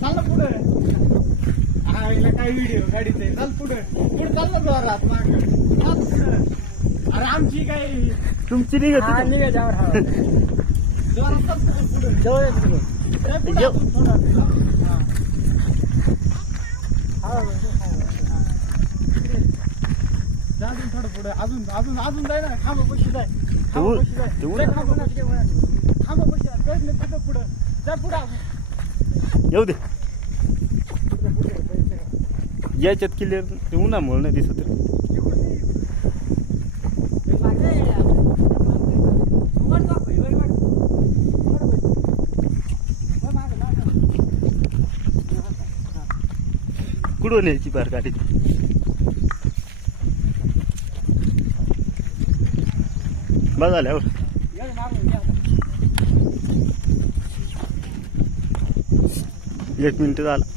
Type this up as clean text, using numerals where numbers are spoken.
चाल ना पुढे. आईला काय व्हिडिओ गाडीचे. चाल पुढे पुढे चाल ना जोरात माग. चाल पुढे. अरे आमची काय तुमची निघत जोरात चाल पुढे. पुढे पुढे अजून थोडं. जा अजून थोडं पुढे. अजून अजून अजून जाय ना. खांबा पशी जाय. खांबा पशी जाय. खांबा पशी जाय. तिथं पुढं जा. पुढं अजून येऊ दे. याच्यात क्लिअर उन्हामुळे नाही दिसत रे. कुठून यायची बार गाडी. बस झाल्यावर 1 मिनिट झाला.